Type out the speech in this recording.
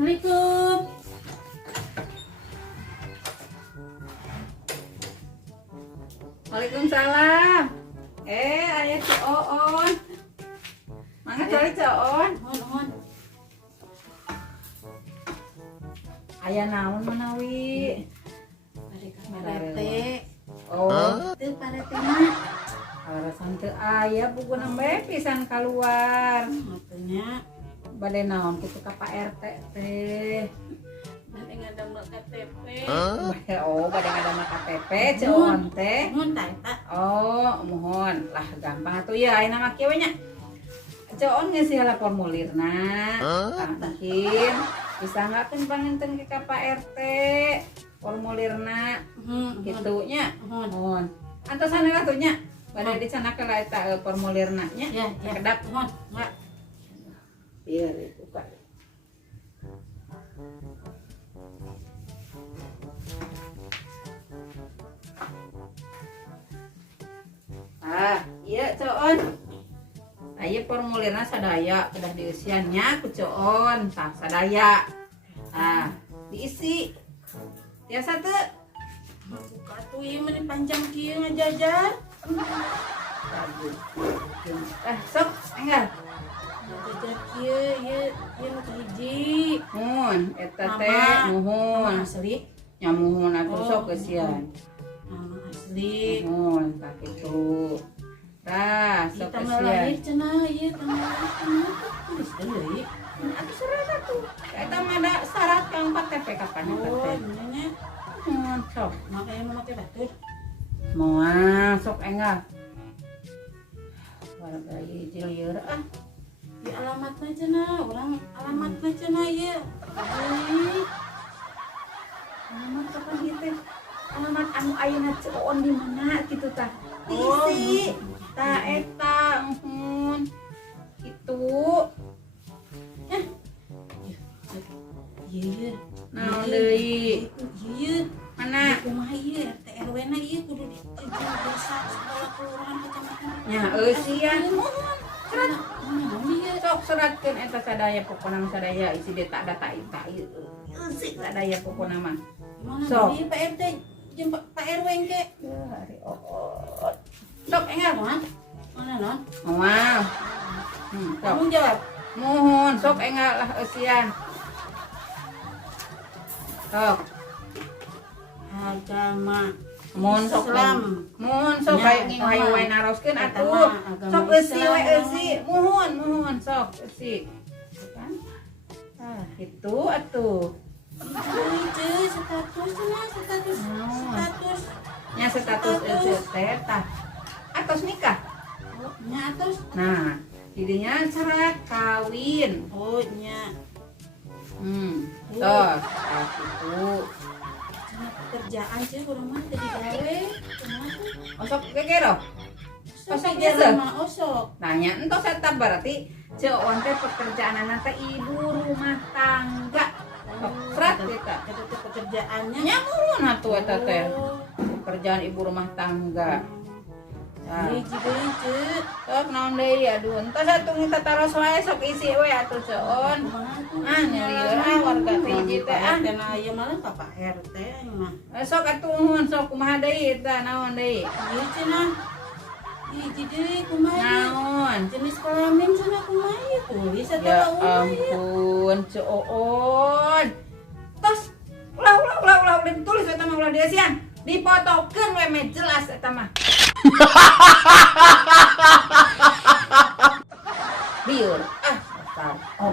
Assalamualaikum. Waalaikumsalam. Aya Cik Oon. Mangga cari Cik Oon. Hon. Aya naon manawi? Parete. Oh, Teu parete mah. alasan teu aya buguna bae pisan keluar. Matunya Bade naon kitu ka Pak RT teh. nanti ngadamel KTP. Bade ngadamel KTP Cik Oon teh. Mun ta eta. Oh, mohon lah gampang atuh ya ayeuna mah kieu nya. Cik Oon geus heula formulirna. Mungkin bisa ngakeun panginten ke ka Pak RT formulirna kitu nya. Mohon. Antos saneula tuh nya. Bade dicanakeun lah eta formulirna nya. Ya, Kedap. Hon. Enggak. Biar dibuka. Iya Coon. Ayo formulirna sadaya udah diisiannya ku Coon. Tah sadaya. Diisi. Biasa teu. Buka tuh ieu meni panjang kieu ngajajar. Sok enggak. Ngajajar kieu ieu nu hiji. Mun eta teh nuhun. Asli. Nya muhun atuh sok geus Nama asli. Mohon tak itu. Tah, Ieu sok tanggal kasihan. lahir cenah ieu tanggal lahir cenah. Tulis deui. Atuh syarat atuh. Eta mah ada syarat kang KTP kapan eta Oh, teh. nya. Mohon sok. Makanya nu make batur. Moal sok enggak. Warga hiji lieur Di alamatna cenah, urang alamatna cenah ieu. Deui. Alamat kapan ieu teh? Alamat anu ayeuna Coon di mana kitu tah. Oh, Diisi. Tah eta Kitu. Ieu. Naon deui? Ieu. Mana? Kumaha ieu RT RW na ieu kudu di desa sekolah kelurahan kecamatan. Nya eusian. Surat Naon ieu? sok suratkeun eta sadaya pokona mah sadaya isi data eta ieu. Eusi sadaya pokona mah. Mana Sok. ieu Pak RT jeung Pak RW engke? Ya hari oot. Sok enggak mah. Mana non? Moal. Sok. Kamu jawab. Mohon sok enggak lah eusian. Sok. Agama Mohon sok Islam. Mohon sok Nya, bae eta ngingoy mah. wae naroskeun Eta atuh. mah agama Sok eusi Islam. we eusi. Mohon sok eusi. Kan? Gitu atuh. Cuy, status cenah, status. Naon? Status. Nya status eusi teh tah. Atos nikah. Oh, nya atos. Nah, jadinya syarat kawin. Oh, nya. Tos, gitu. Cenah pekerjaan cuy urang mah teu digawe. Kumaha tuh? Osok gegero. Sok Osok digawe biasa. mah osok. Nanya entos eta berarti Coon teh pekerjaanana teh ibu rumah tangga. Serat kita. Eta teh pekerjaannya. Nyamun atuh eta teh. Oh. Pekerjaan ibu rumah tangga. Nah, Hiji deui cuy. sok naon deui aduh. Entos atuh kita taros wae sok isi we atuh Coon. Kumaha tuh? Nyelieur warga teh hiji teh Cenah ieu mah ka Pak RT mah. Sok atuh nuhun sok kumaha deui eta naon deui? Ieu cenah. Hiji deui kumaha ieu? Naon? Jenis kelamin cenah kumaha ieu tulis eta Ya ulah ieu. ampun, Coon. Tos, ulah ditulis eta mah ulah diasian. Dipotokeun we me jelas eta mah. Bieur. Dasar. Oh,